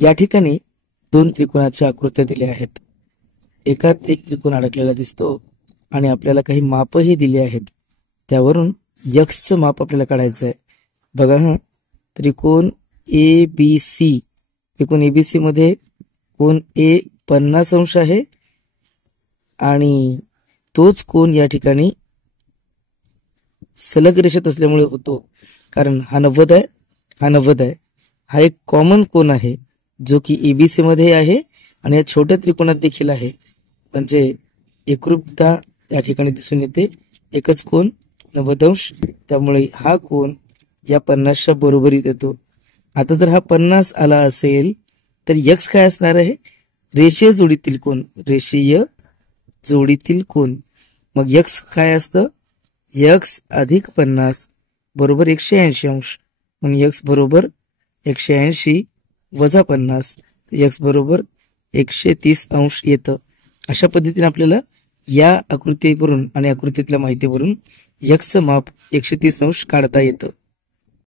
या ठिकाणी दोन त्रिकोणाच्या आकृत्या दिल्या आहेत. एकात एक त्रिकोण अडकलेला दिसतो आणि आपल्याला काही मापही दिली आहेत. त्यावरून यक्सचं माप आपल्याला काढायचं आहे. बघा हा त्रिकोण ABC, त्रिकोण ABC मध्ये कोण A 50 अंश आहे आणि तोच कोण या ठिकाणी सलग रेषेत असल्यामुळे होतो, कारण हा 90 आहे, हा 90 आहे. हा एक कॉमन कोण आहे जो की ABC मध्ये आहे आणि या छोट्या त्रिकोणात देखील आहे. म्हणजे एकरूपता या ठिकाणी दिसून येते. एकच कोण 90 अंश, त्यामुळे हा कोण या 50च्या बरोबरीत येतो. आता जर हा 50 आला असेल तर यक्स काय असणार आहे? रेषीय जोडीतील कोण, रेषीय जोडीतील कोण. मग यक्स काय असतं? यक्स अधिक 50 बरोबर 180 अंश. म्हणून यक्स बरोबर 180 वजा 50, यक्स बरोबर 130 अंश येतं. अशा पद्धतीने आपल्याला या आकृतीवरून आणि आकृतीतल्या माहितीवरून यक्सचं माप 130 अंश काढता येतं.